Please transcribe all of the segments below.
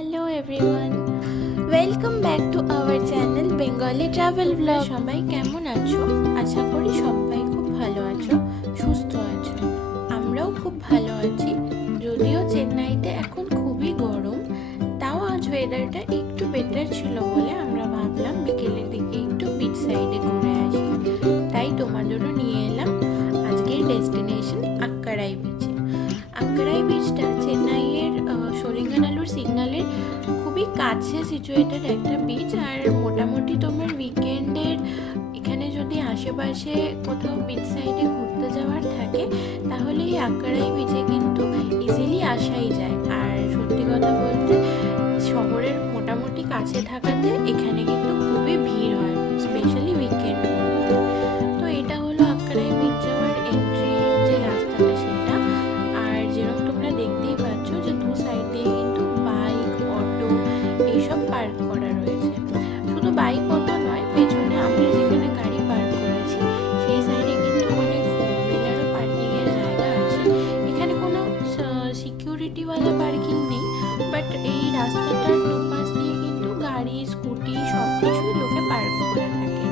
Hello everyone, welcome back to our channel Bengali travel blog. সবাই কেমন আছো? আশা করি সবাই খুব ভালো আছো, সুস্থ আছো। আমরাও খুব ভালো আছি। যদিও চেন্নাইতে এখন খুবই গরম, তাও আজ ওয়েদারটা একটু বেটার ছিল বলে আমরা ভাবলাম বিকেলের দিকে একটু বিচ সাইডে ঘুরে আসি। তাই তোমাদেরও নিয়ে এলাম আজকের ডেস্টিনেশন আক্কারাই বিচে। আক্কারাই বিচটা চেন্নাইয়ের সলিঙ্গানালুর সিগন্যালের খুবই কাছে সিচুয়েটেড একটা বিচ। আর মোটামুটি তোমার উইকেন্ডের এখানে যদি আশেপাশে কোথাও বিচ সাইডে ঘুরতে যাওয়ার থাকে তাহলে এই আক্কারাই বিচে কিন্তু ইজিলি আসাই যায়। আর সত্যি কথা বলতে শহরের মোটামুটি কাছে থাকাতে এখানে কিন্তু খুবই ভিড় হয়, স্পেশালি উইকেন্ড। তো এটা হলো আক্কারাই বিচ যাওয়ার এন্ট্রি যে রাস্তাটা সেটা। আর যেরকম তোমরা দেখতেই পাচ্ছ যে দু সাইড দিয়ে কিন্তু বাইক, অটো এইসব পার্ক করা রয়েছে। শুধু বাইক, অটো নয়, পেছনে আমরা যেখানে গাড়ি পার্ক করেছি সেই সাইডে কিন্তু অনেক ফোর হুইলারও পার্কিংয়ের জায়গা আছে। এখানে কোনো সিকিউরিটিওয়ালা পার্কিং নেই, বাট এই রাস্তাটার দুপাশ দিয়ে কিন্তু গাড়ি, স্কুটি সব কিছুই লোকে পার্ক করে থাকে।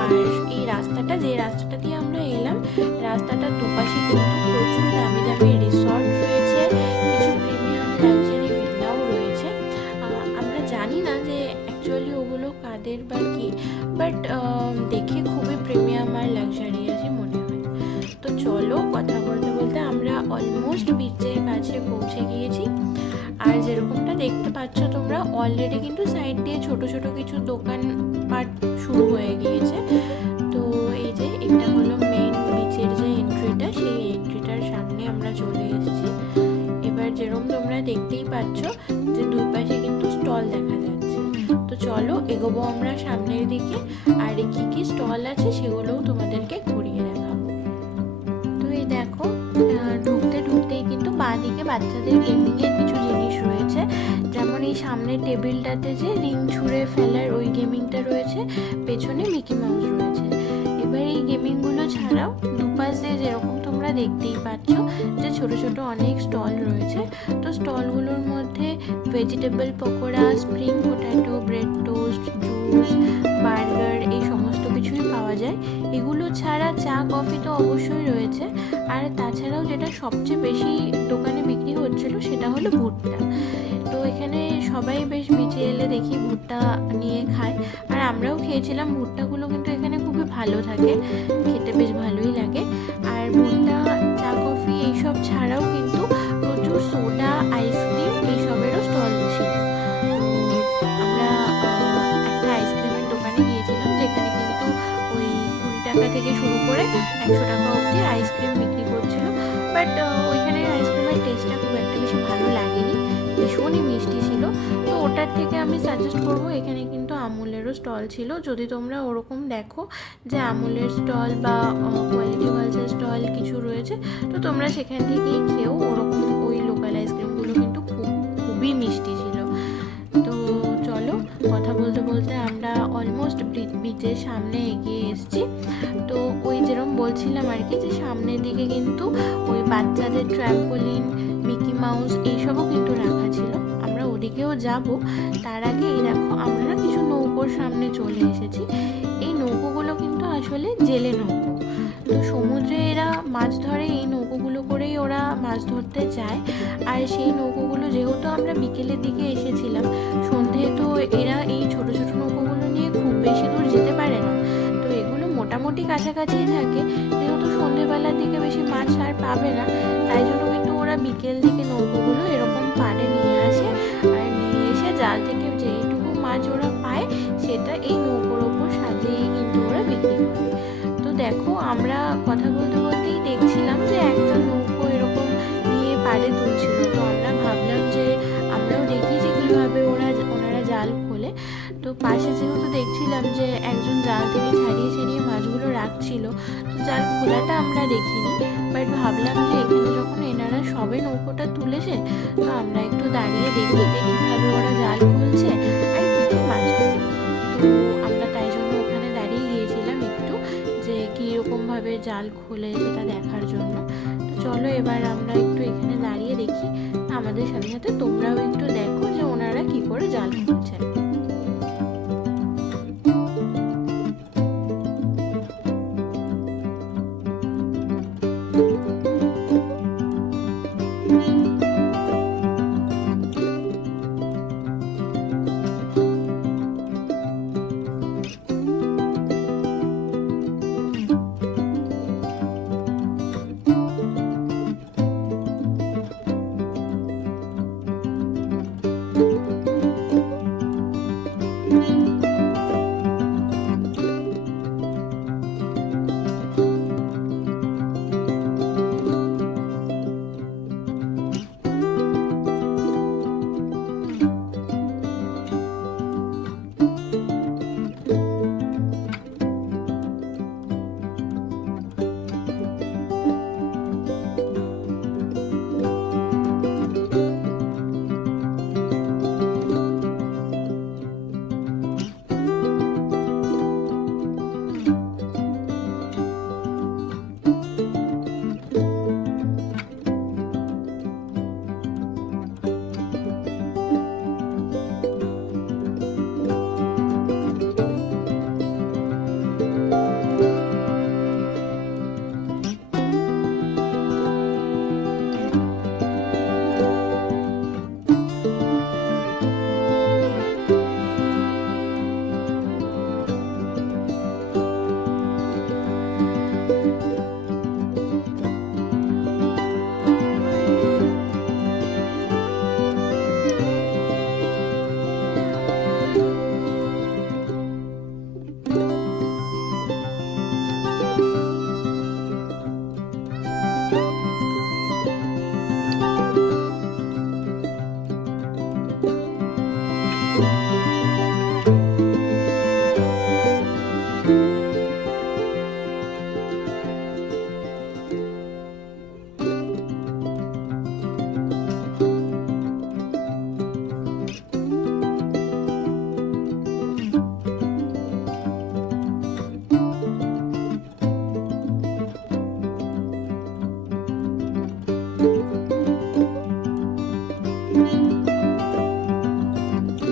আর এই রাস্তাটা, যে রাস্তাটা দিয়ে আমরা এলাম, রাস্তাটার দুপাশে কিন্তু প্রচুর দামি দামি রিসর্ট রয়েছে, কিছু প্রিমিয়াম লাক্সারি ভিলাও রয়েছে। আমরা জানি না যে অ্যাকচুয়ালি ওগুলো কাদের বা কি, বাট দেখে খুবই প্রিমিয়াম আর লাক্সারিয়াসই মনে হয়। তো চলো, কথা বলতে বলতে আমরা অলমোস্ট বিচের কাছে পৌঁছে গিয়েছি। আর যেরকমটা দেখতে পাচ্ছ তোমরা, অলরেডি কিন্তু সাইড দিয়ে ছোট ছোট কিছু দোকান পাট শুরু হয়ে গিয়েছে। তো এই যে এটা হলো মেইন বিচের যে এন্ট্রিটা, সেই এন্ট্রিটার সামনে আমরা চলে এসেছি। এবার যেরকম তোমরা দেখতেই পাচ্ছ যে দুই পাশে কিন্তু স্টল দেখা যাচ্ছে। তো চলো এগোবো আমরা সামনের দিকে, আর কি কি স্টল আছে সেগুলোও তোমাদেরকে ঘুরিয়ে দেখাবো। তো এই দেখো, ঢুকতে ঢুকতেই কিন্তু বাঁ দিকে বাচ্চাদের গেমিংয়ের কিছু জিনিস রয়েছে। যেমন এই সামনের টেবিলটাতে যে রিং ছুঁড়ে ফেলার ওই গেমিংটা রয়েছে, পেছনে মিকি মাউস রয়েছে। এবার এই গেমিংগুলো ছাড়াও দুপাশ দিয়ে যেরকম তোমরা দেখতেই পাচ্ছ যে ছোট ছোট অনেক স্টল রয়েছে। তো স্টলগুলোর মধ্যে vegetable pakora, spring potato, bread toast, juice, burger এই সমস্ত কিছুই পাওয়া যায়। এগুলো ছাড়া চা, কফি তো অবশ্যই রয়েছে। আর তাছাড়াও যেটা সবচেয়ে বেশি দোকানে বিক্রি হচ্ছিল সেটা হলো ভুট্টা। তো এখানে সবাই বেশ বিচে এলে দেখি ভুট্টা নিয়ে খায়, আর আমরাও খেয়েছিলাম। ভুট্টাগুলো কিন্তু এখানে খুবই ভালো থাকে, খেতে বেশ ভালোই লাগে। আর ভুট্টা, চা, কফি এইসব ছাড়াও কিন্তু প্রচুর সোডা, আইসক্রিম এইসবেরও স্টল ছিল। তো আমরা একটা আইসক্রিমের দোকানে গিয়েছিলাম, যেখানে কিন্তু ওই 20 টাকা থেকে শুরু করে 100 টাকা অবধি আইসক্রিম বিক্রি করছিল। বাট ওইখানে আইসক্রিমের টেস্টটা খুব একটা বেশি ভালো লাগেনি, ভীষণই মিষ্টি ছিল। তো ওটার থেকে আমি সাজেস্ট করবো, এখানে কিন্তু আমুলেরও স্টল ছিল। যদি তোমরা ওরকম দেখো যে আমুলের স্টল বা কোয়ালিটি ওয়ালসের স্টল কিছু রয়েছে, তো তোমরা সেখান থেকেই খেয়েও। ওরকম ওই লোকাল আইসক্রিমগুলো কিন্তু খুবই মিষ্টি ছিল। তো চলো, কথা বলতে বলতে আমরা অলমোস্ট বিচের সামনে এগিয়ে এসেছি। তো ওই যেরকম বলছিলাম আর কি, যে সামনের দিকে কিন্তু ওই বাচ্চাদের ট্র্যাম্পোলিন, মিকি মাউস এইসবও কিন্তু রাখা ছিল। আমরা ওদিকেও যাব। তার আগে এই দেখো, আমরা না কিছু নৌকোর সামনে চলে এসেছি। এই নৌকোগুলো কিন্তু আসলে জেলে নৌকো। তো সমুদ্রে এরা মাছ ধরে, এই নৌকোগুলো করেই ওরা মাছ ধরতে যায়। আর সেই নৌকোগুলো, যেহেতু আমরা বিকেলের দিকে এসেছিলাম, সন্ধে, তো এরা এই ছোট ছোট নৌকোগুলো নিয়ে খুব বেশি দূর যেতে পারে না। তো এগুলো মোটামুটি কাছাকাছিই থাকে, যেহেতু সন্ধেবেলার দিকে বেশি মাছ আর পাবে না, তাই জন্য কিন্তু ওরা বিকেল দিকে নৌকোগুলো এরকম পাড়ে নিয়ে আসে। আর নিয়ে এসে জাল থেকে যেইটুকু মাছ ওরা পায় সেটা এই নৌকোর ওপর সাজিয়েই কিন্তু ওরা বিক্রি করে। তো দেখো, আমরা কথা বলতে বলতেই দেখছিলাম যে একটা নৌকো এরকম নিয়ে পাড়ে তুলছিল। তো আমরা ভাবলাম যে আমরাও দেখি যে কীভাবে ওনারা জাল খোলে। তো পাশে যেহেতু দেখছিলাম যে একজন জাল থেকে ছাড়িয়ে ছাড়িয়ে মাছগুলো রাখছিল, তো জাল খোলাটা আমরা দেখিনি। বাট ভাবলাম যে এখানে যখন এনারা সবে নৌকোটা তুলেছে, তো আমরা একটু দাঁড়িয়ে দেখি যে কীভাবে ওরা জাল খুলছে আর কী কী মাছ ধরে। তো আমরা তাই জন্য ওখানে দাঁড়িয়ে গিয়েছিলাম একটু, যে কীরকমভাবে জাল খোলে সেটা দেখার জন্য। তো চলো এবার আমরা একটু এখানে দাঁড়িয়ে দেখি, আমাদের সাথে সাথে তোমরাও একটু দেখো যে ওনারা করে জাল খুলছেন।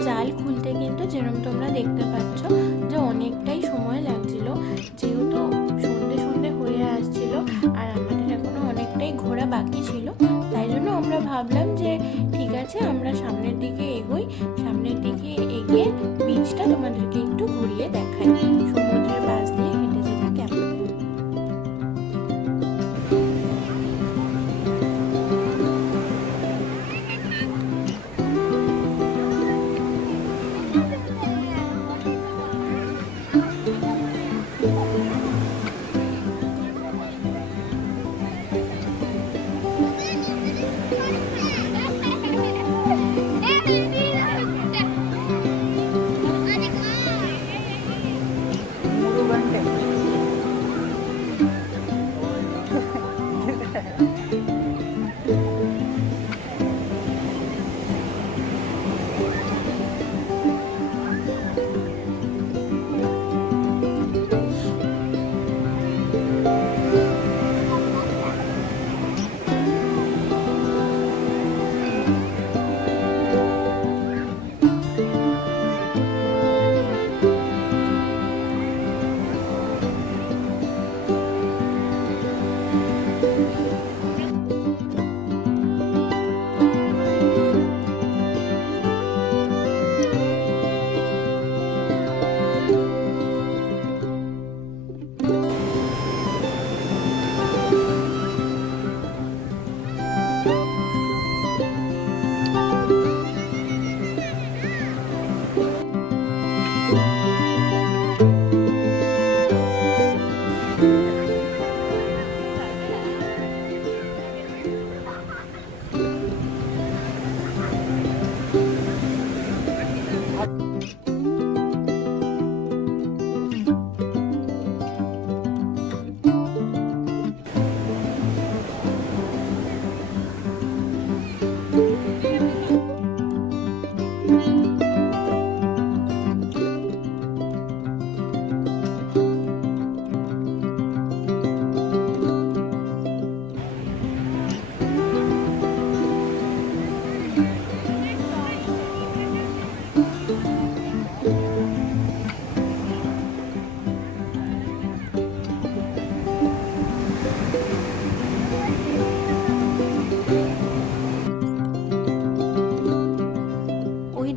জাল খুলতে কিন্তু যেরকম তোমরা দেখতে পাচ্ছ যে অনেকটাই সময় লাগছিল, যেহেতু সন্ধে সন্ধে হয়ে আসছিল আর আমাদের এখনো অনেকটাই ঘোরা বাকি ছিল, তাই জন্য আমরা ভাবলাম যে ঠিক আছে আমরা সামনের দিকে এগোই, সামনের দিকে এগিয়ে বিচটা তোমাদেরকে একটু ঘুরিয়ে দেখাই, সমুদ্রের পাশ দিয়ে হেঁটে যেতে কেমন।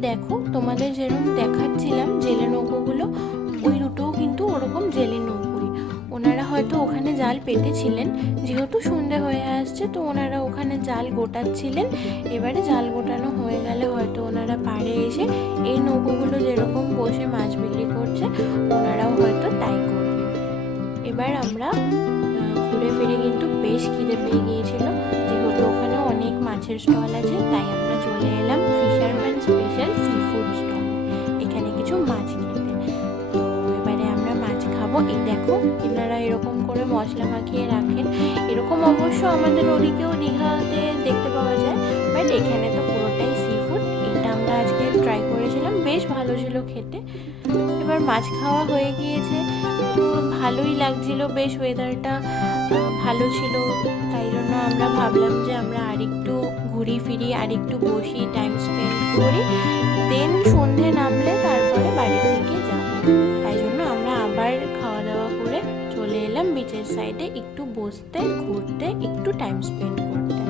দেখো তোমাদের যেরকম দেখাচ্ছিলাম জেলে নৌকোগুলো, ওই দুটোও কিন্তু ওরকম জেলে নৌকোই। ওনারা হয়তো ওখানে জাল পেতেছিলেন, যেহেতু সন্ধে হয়ে আসছে তো ওনারা ওখানে জাল গোটাচ্ছিলেন। এবারে জাল গোটানো হয়ে গেলে হয়তো ওনারা পাড়ে এসে এই নৌকোগুলো যেরকম বসে মাছ বিক্রি করছে ওনারাও হয়তো তাই করবেন। এবার আমরা ঘুরে ফিরে কিন্তু বেশ খিদে পেয়ে গিয়েছিল, যেহেতু ওখানে অনেক মাছের স্টল আছে, তাই আমরা চলে এলাম fisherman special seafood stall, এখানে কিছু মাছ খেতে। তো এবারে আমরা মাছ খাবো। এই দেখো এনারা এরকম করে মশলা মাখিয়ে রাখেন, এরকম অবশ্য আমাদের ওদিকেও দীঘাতে দেখতে পাওয়া যায়, বাট এখানে তো পুরোটাই সি ফুড। এটা আমরা আজকে ট্রাই করেছিলাম, বেশ ভালো ছিল খেতে। এবার মাছ খাওয়া হয়ে গিয়েছে, তো ভালোই লাগছিল, বেশ ওয়েদারটা ভালো ছিল, তাই জন্য আমরা ভাবলাম যে আমরা আরেকটু ঘুরি ফিরি, আরেকটু বসি, টাইম স্পেন্ড করি, দেন সন্ধে নামলে তারপরে বাড়ির দিকে যাব। তাই জন্য আমরা আবার খাওয়া দাওয়া করে চলে এলাম বিচের সাইডে একটু বসতে, ঘুরতে, একটু টাইম স্পেন্ড করতে।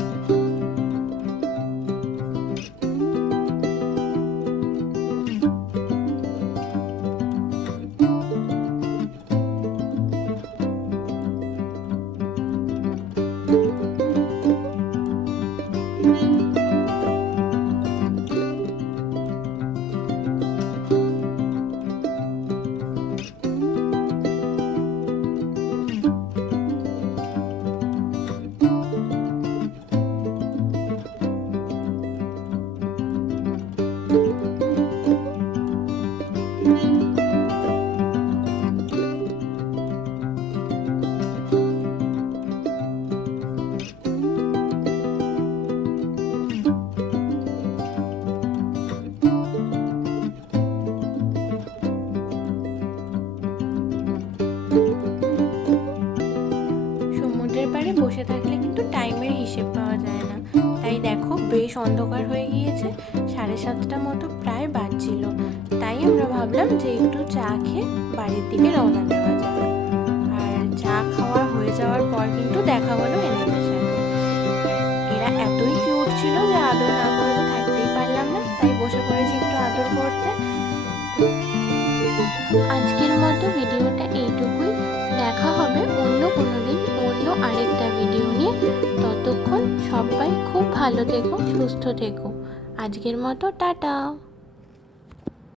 সমুদ্রের পাড়ে বসে থাকলে কিন্তু টাইমের হিসেব পাওয়া যায় না, তাই দেখো বেশ অন্ধকার হয়ে গিয়েছে, 7:30 মতো প্রায় বাজছিল। তাই আমরা ভাবলাম যে একটু চা খেয়ে বাড়ির দিকে রওনা দেওয়া যাবে। আর চা খাওয়া হয়ে যাওয়ার পর কিন্তু দেখা হলো এনাদের সাথে। এরা এতই কিউট ছিল যে আদর না করে তো থাকতেই পারলাম না, তাই বসে পড়েছি একটু আদর করতে। আজকের মতো ভিডিওটা এইটুকুই, দেখা হবে অন্য কোনো দিন অন্য আরেকটা ভিডিও নিয়ে। ততক্ষণ সবাই খুব ভালো থেকো, সুস্থ থেকো। আজকের মতো টাটা।